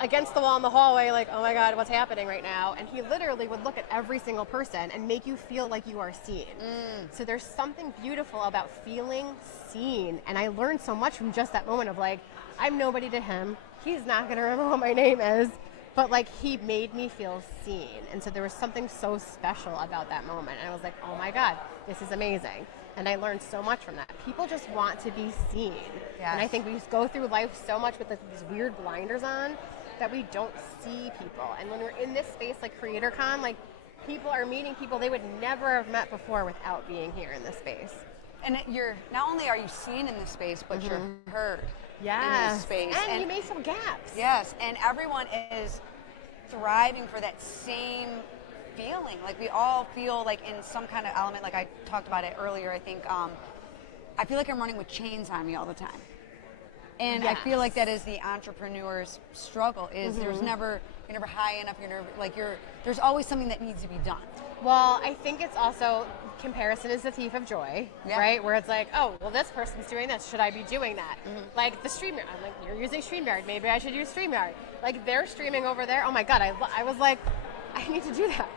against the wall in the hallway, like, oh my God, what's happening right now? And he literally would look at every single person and make you feel like you are seen. So there's something beautiful about feeling seen. And I learned so much from just that moment of like, I'm nobody to him. He's not going to remember what my name is. But like, he made me feel seen. And so there was something so special about that moment. And I was like, oh my God, this is amazing. And I learned so much from that. People just want to be seen. Yes. And I think we just go through life so much with like these weird blinders on that we don't see people. And when we're in this space like CreatorCon, like people are meeting people they would never have met before without being here in this space. And you're not only are you seen in this space, but you're heard in Yes. this space. And you may fill gaps. Yes, and everyone is thriving for that same feeling. Like we all feel like in some kind of element, like I talked about it earlier, I think, I feel like I'm running with chains on me all the time. And I feel like that is the entrepreneur's struggle, is you're never high enough, there's always something that needs to be done. Well, I think it's also, comparison is the thief of joy, right? Where it's like, oh, well, this person's doing this. Should I be doing that? Like the StreamYard. I'm like, you're using StreamYard. Maybe I should use StreamYard. Like they're streaming over there. Oh my God, I was like, I need to do that.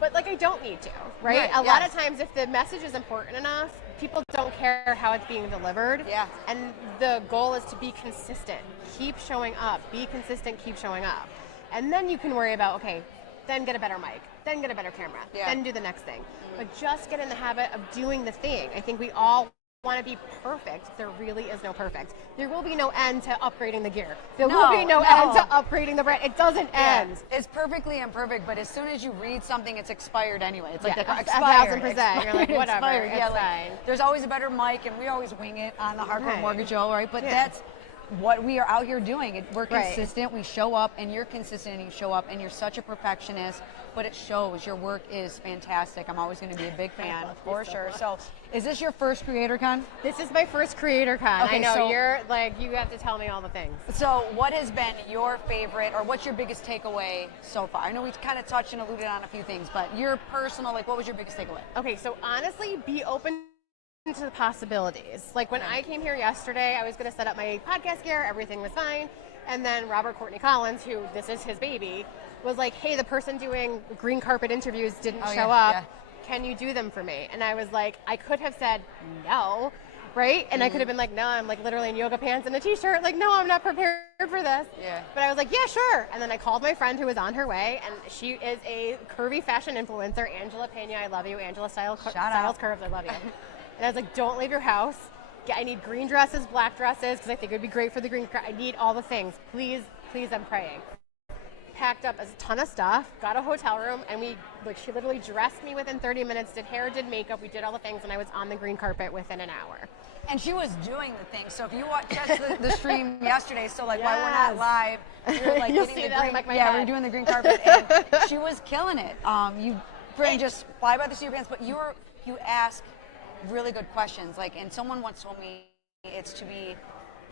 But like, I don't need to, right? A lot of times if the message is important enough, people don't care how it's being delivered. Yeah. And the goal is to be consistent. Keep showing up. Be consistent, keep showing up. And then you can worry about, okay, then get a better mic, then get a better camera, then do the next thing. But just get in the habit of doing the thing. I think we all want to be perfect. There really is no perfect. There will be no end to upgrading the gear. There will be no end to upgrading the brand. It doesn't end. It's perfectly imperfect, but as soon as you read something, it's expired anyway. It's like Yeah, expired. 1000%. You're like, whatever, Expired. it's Yeah, like, fine. there's always a better mic, and we always wing it on the Hardcore Right. Mortgage Show, right? But that's what we are out here doing. We're consistent. We show up, and you're consistent, and you show up, and you're such a perfectionist. But it shows. Your work is fantastic. I'm always going to be a big fan, for sure. So, is this your first CreatorCon? This is my first CreatorCon. Okay, I know, so- you're like, you have to tell me all the things. So, what has been your favorite, or what's your biggest takeaway so far? I know we kind of touched and alluded on a few things, but your personal, like, what was your biggest takeaway? Okay, so honestly, be open to the possibilities. Like when I came here yesterday, I was going to set up my podcast gear, everything was fine. And then Robert Courtney Collins, who this is his baby, was like, hey, the person doing green carpet interviews didn't show up. Yeah. Can you do them for me? And I was like, I could have said no, right? And I could have been like, no, I'm like literally in yoga pants and a t-shirt. Like, no, I'm not prepared for this. Yeah. But I was like, yeah, sure. And then I called my friend who was on her way, and she is a curvy fashion influencer, Angela Pena. I love you. Angela Styles Curves. I love you. And I was like, don't leave your house. I need green dresses, black dresses, because I think it would be great for the green. I need all the things. Please, please, I'm praying. packed up a ton of stuff, got a hotel room, and she literally dressed me within 30 minutes, did hair, did makeup, we did all the things, and I was on the green carpet within an hour. And she was doing the thing. So if you watched the stream yesterday, so like while we're Yes. not live, we were like You'll getting see the that green, like my yeah, we head. were doing the green carpet, and she was killing it. You couldn't just fly by the seat of your pants, but you ask really good questions. Like, and someone once told me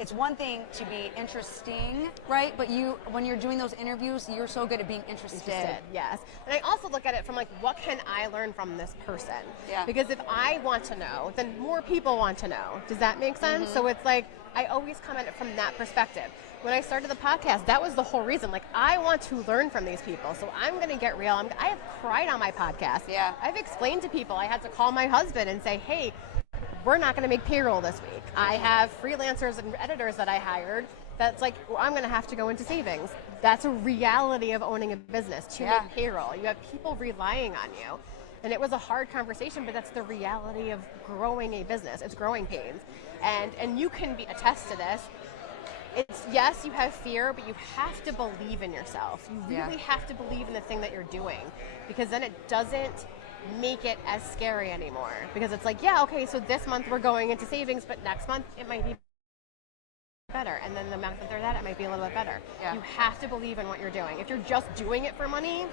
it's one thing to be interesting, right? But when you're doing those interviews, you're so good at being interested. Yes. And I also look at it from like, what can I learn from this person? Yeah. Because if I want to know, then more people want to know. Does that make sense? So it's like, I always come at it from that perspective. When I started the podcast, that was the whole reason. Like, I want to learn from these people, so I'm going to get real. I have cried on my podcast. Yeah. I've explained to people. I had to call my husband and say, hey, we're not going to make payroll this week. I have freelancers and editors that I hired. That's like, well, I'm going to have to go into savings. That's a reality of owning a business, to make payroll. You have people relying on you. And it was a hard conversation, but that's the reality of growing a business. It's growing pains. And you can attest to this. It's, yes, you have fear, but you have to believe in yourself. You really have to believe in the thing that you're doing, because then it doesn't make it as scary anymore. Because it's like, yeah, okay, so this month we're going into savings, but next month it might be better. And then the month after that, it might be a little bit better. Yeah. You have to believe in what you're doing. If you're just doing it for money,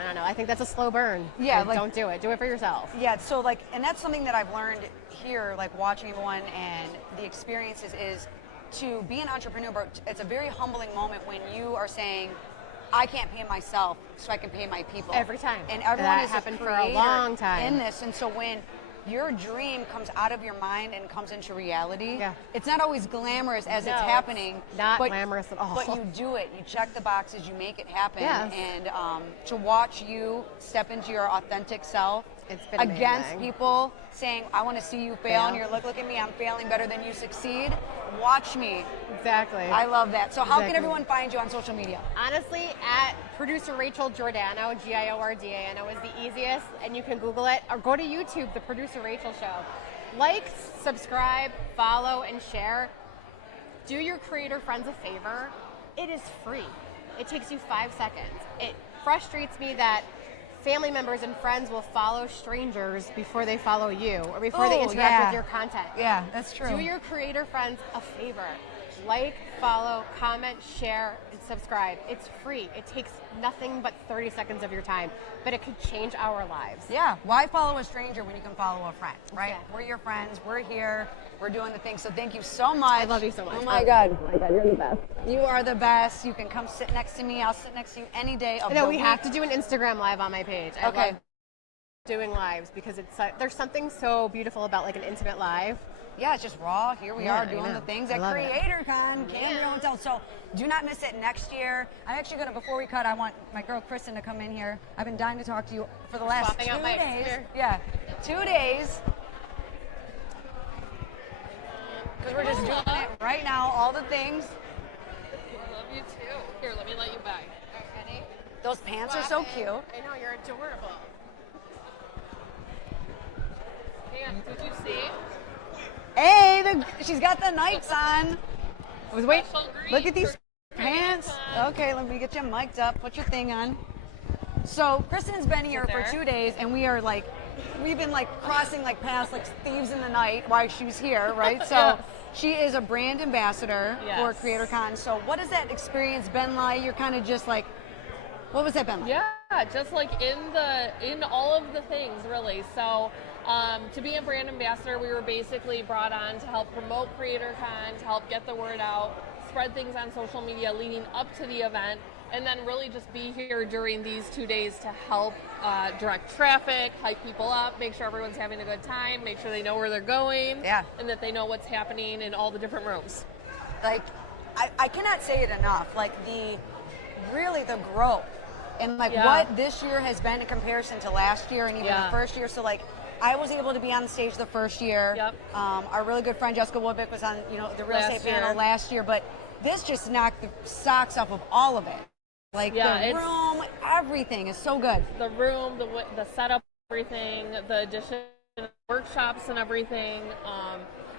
I don't know, I think that's a slow burn. Yeah, like, don't do it. Do it for yourself. Yeah, so like, and that's something that I've learned here, like watching everyone and the experiences, is to be an entrepreneur, but it's a very humbling moment when you are saying, I can't pay myself, so I can pay my people. Every time. And everyone That is happened a for a creator long time. in this. And so when your dream comes out of your mind and comes into reality, Yeah. it's not always glamorous as No, it's it's happening. not glamorous at all. But you do it. You check the boxes. You make it happen. Yes. And to watch you step into your authentic self, It's been against amazing. people saying, I want to see you fail, and you're look at me, I'm failing better than you succeed. Watch me. Exactly. I love that. So how can Exactly. everyone find you on social media? Honestly, at producer Rachel Giordano, Giordano is the easiest, and you can Google it or go to YouTube, The Producer Rachel Show. Like, subscribe, follow, and share. Do your creator friends a favor. It is free. It takes you 5 seconds. It frustrates me that family members and friends will follow strangers before they follow you or before they interact with your content. Yeah, that's true. Do your creator friends a favor. Like, follow, comment, share, and subscribe. It's free. It takes nothing but 30 seconds of your time, but it could change our lives. Yeah, why follow a stranger when you can follow a friend, right? Exactly. We're your friends. We're here. We're doing the thing. So thank you so much. I love you so much. Oh my God. Oh my God, you're the best. You are the best. You can come sit next to me. I'll sit next to you any day of I know the we week. have to do an Instagram live on my page. I Okay. love doing lives because it's there's something so beautiful about like an intimate live. Yeah, it's just raw. Here we Yeah, are I doing know. the things I at love it. CreatorCon, Cambria Hotel. So do not miss it next year. I'm actually going to, before we cut, I want my girl Kristen to come in here. I've been dying to talk to you for the last Swapping 2 out mics days. here. Yeah, 2 days. Because we're just doing it right now, all the things. I love you too. Here, let me let you buy. Ready? Those pants are so cute. I know, you're adorable. Pants, did you see? Hey, she's got the Nikes on. Wait, Special green look at these for pants. CreatorCon. Okay, let me get you mic'd up. Put your thing on. So Kristen's been here for there. 2 days, and we've been like crossing like paths like thieves in the night while she's here, right? So Yes. she is a brand ambassador for Yes. CreatorCon. So what has that experience been like? You're kind of just like, what was that been like? Yeah, just like in all of the things really. So to be a brand ambassador, we were basically brought on to help promote CreatorCon, to help get the word out, spread things on social media leading up to the event, and then really just be here during these 2 days to help direct traffic, hype people up, make sure everyone's having a good time, make sure they know where they're going, Yeah. and that they know what's happening in all the different rooms. Like, I cannot say it enough. Like the growth and like Yeah. what this year has been in comparison to last year and even Yeah. the first year. So like, I was able to be on the stage the first year. Yep. Our really good friend Jessica Woodbick was on, the real Last estate panel year. last year, but this just knocked the socks off of all of it. Like Yeah, the it's- room, everything is so good. The room, the setup, everything, the addition, workshops and everything.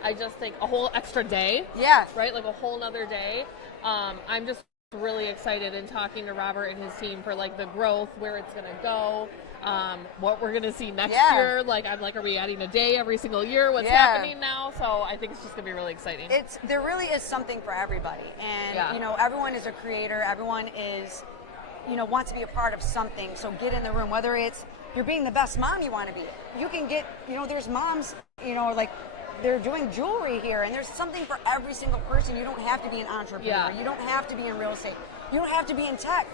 I just think a whole extra day, Yeah. right? Like a whole nother day. I'm just really excited in talking to Robert and his team for like the growth, where it's going to go, what we're going to see next year. Like, I'm like, are we adding a day every single year? What's happening now? So I think it's just going to be really exciting. There really is something for everybody. And, you know, everyone is a creator. Everyone is, you know, wants to be a part of something. So get in the room, whether it's you're being the best mom you want to be. You can get, you know, there's moms, you know, like, they're doing jewelry here, and there's something for every single person. You don't have to be an entrepreneur. You don't have to be in real estate. You don't have to be in tech.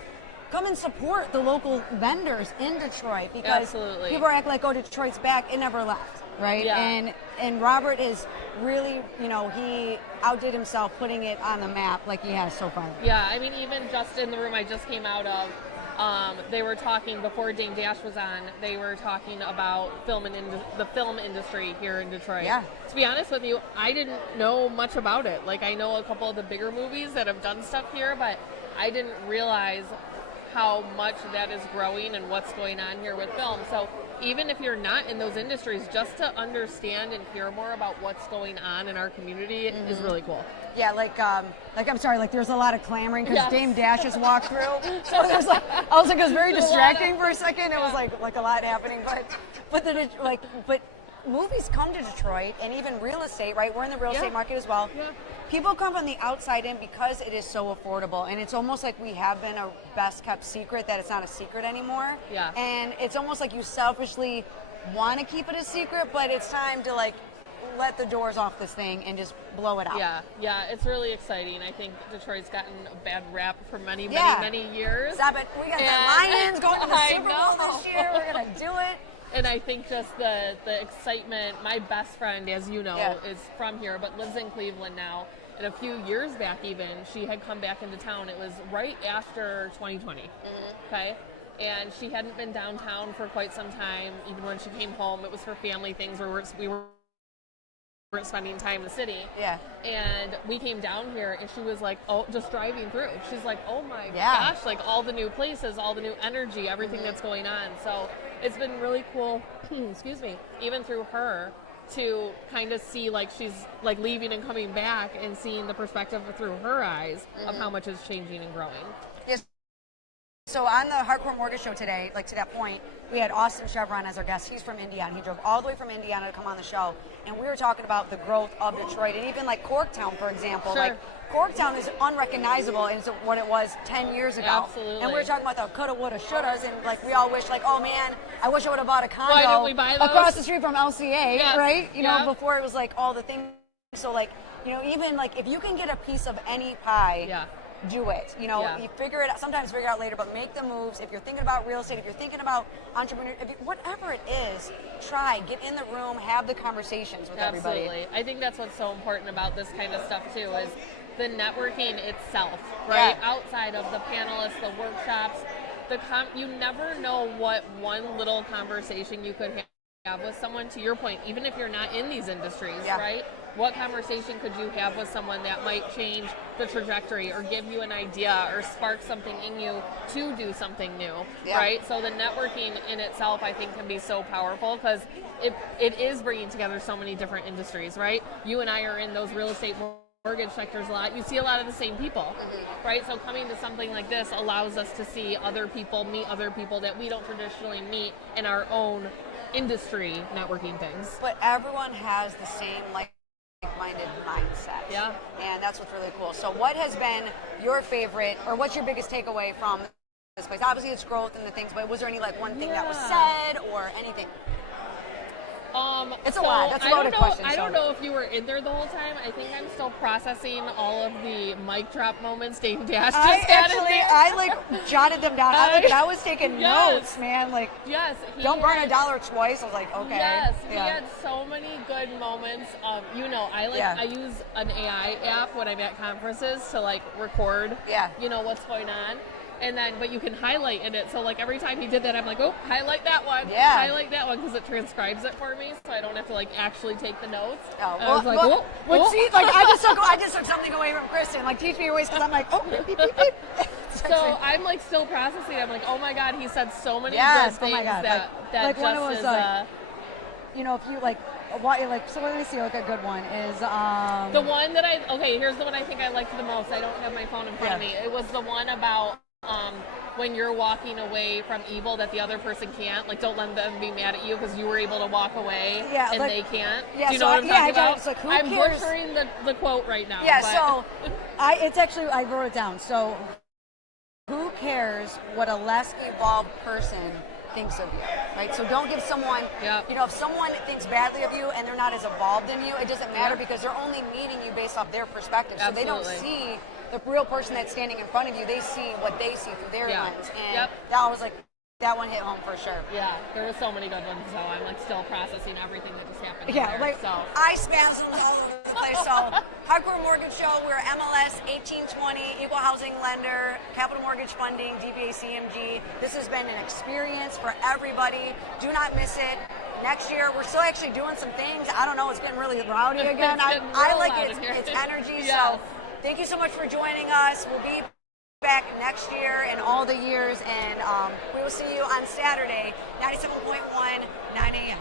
Come and support the local vendors in Detroit, because people are acting like, oh, Detroit's back. It never left, right? And Robert is really, you know, he outdid himself putting it on the map like he has so far. Yeah, I mean, even just in the room I just came out of, they were talking, before Dame Dash was on, they were talking about the film industry here in Detroit. Yeah. To be honest with you, I didn't know much about it. Like, I know a couple of the bigger movies that have done stuff here, but I didn't realize how much that is growing and what's going on here with film. So even if you're not in those industries, just to understand and hear more about what's going on in our community is really cool. Yeah, like I'm sorry, like there's a lot of clamoring because Dame Dash just walked through. So there's like, I was like, it was very distracting for a second. It was like a lot happening, but movies come to Detroit, and even real estate, right? We're in the real estate market as well. Yeah. People come from the outside in because it is so affordable, and it's almost like we have been a best kept secret that it's not a secret anymore. Yeah. And it's almost like you selfishly want to keep it a secret, but it's time to like let the doors off this thing and just blow it out. Yeah, it's really exciting. I think Detroit's gotten a bad rap for many years. Stop it. We got the Lions going to the Super Bowl this year. We're going to do it. And I think just the excitement, my best friend, as you know, is from here, but lives in Cleveland now. And a few years back even, she had come back into town. It was right after 2020, okay? And she hadn't been downtown for quite some time. Even when she came home, it was for family things where we weren't spending time in the city. Yeah. And we came down here, and she was like, oh, just driving through. She's like, oh my gosh, like all the new places, all the new energy, everything that's going on. So it's been really cool, excuse me, even through her, to kind of see like she's like leaving and coming back and seeing the perspective through her eyes of how much is changing and growing. Yes. So on the Hardcore Mortgage Show today, like to that point, we had Austin Chevron as our guest. He's from Indiana. He drove all the way from Indiana to come on the show. And we were talking about the growth of Detroit, and even like Corktown, for example. Sure. Like Corktown is unrecognizable into what it was 10 years ago. Absolutely. And we were talking about the coulda, woulda, shouldas, and like we all wish, like, oh man, I wish I would have bought a condo Why didn't we buy those? across the street from LCA, right? You know, Yeah. before it was like all the things. So like, you know, even like if you can get a piece of any pie, do it. You know, you figure it out. Sometimes figure it out later, but make the moves. If you're thinking about real estate, if you're thinking about entrepreneur, whatever it is, try, get in the room, have the conversations with everybody. Absolutely. I think that's what's so important about this kind of stuff too, is the networking itself, right? Outside of the panelists, the workshops, you never know what one little conversation you could have with someone, to your point, even if you're not in these industries, right? What conversation could you have with someone that might change the trajectory or give you an idea or spark something in you to do something new, right? So the networking in itself, I think, can be so powerful because it is bringing together so many different industries, right? You and I are in those real estate mortgage sectors a lot. You see a lot of the same people, right? So coming to something like this allows us to see other people, meet other people that we don't traditionally meet in our own industry networking things. But everyone has the same like-minded mindset. Yeah. And that's what's really cool. So what has been your favorite, or what's your biggest takeaway from this place? Obviously it's growth and the things, but was there any like one thing that was said or anything? It's a lot. That's a loaded question. I don't know if you were in there the whole time. I think I'm still processing all of the mic drop moments Dame Dash just had in there. I like jotted them down. I was taking notes, man. Like, don't burn a dollar twice. I was like, okay. Yes, he had so many good moments. You know, I use an AI app when I'm at conferences to like record. You know what's going on. And then, but you can highlight in it. So, like, every time he did that, I'm like, oh, highlight that one. Highlight that one, because it transcribes it for me, so I don't have to, like, actually take the notes. I was like, see, like, I just took something away from Kristen. Like, teach me your ways, because I'm like, oh, So I'm, like, still processing. I'm like, oh, my God, he said so many good things that like just one was, is... you know, if you, like, like, so let me see, like a good one is The one that here's the one I think I liked the most. I don't have my phone in front of me. It was the one about when you're walking away from evil that the other person can't. Like, don't let them be mad at you because you were able to walk away and like, they can't. Yeah, Do you know what I'm talking about? It's like, who I'm cares? butchering the quote right now. Yeah, but. so it's actually, I wrote it down. So who cares what a less evolved person thinks of you, right? So don't give someone, if someone thinks badly of you and they're not as evolved in you, it doesn't matter because they're only meeting you based off their perspective. So they don't see the real person that's standing in front of you. They see what they see through their lens. And that was like, that one hit home for sure. Yeah, there were so many good ones, so I'm like still processing everything that just happened. I spans all over the place. So, Hardcore Mortgage Show, we're MLS 1820, equal housing lender, capital mortgage funding, DBA CMG. This has been an experience for everybody. Do not miss it. Next year, we're still actually doing some things. I don't know, it's getting really rowdy again. I like its energy. So, thank you so much for joining us. We'll be back next year and all the years, and we will see you on Saturday, 97.1, 9 a.m.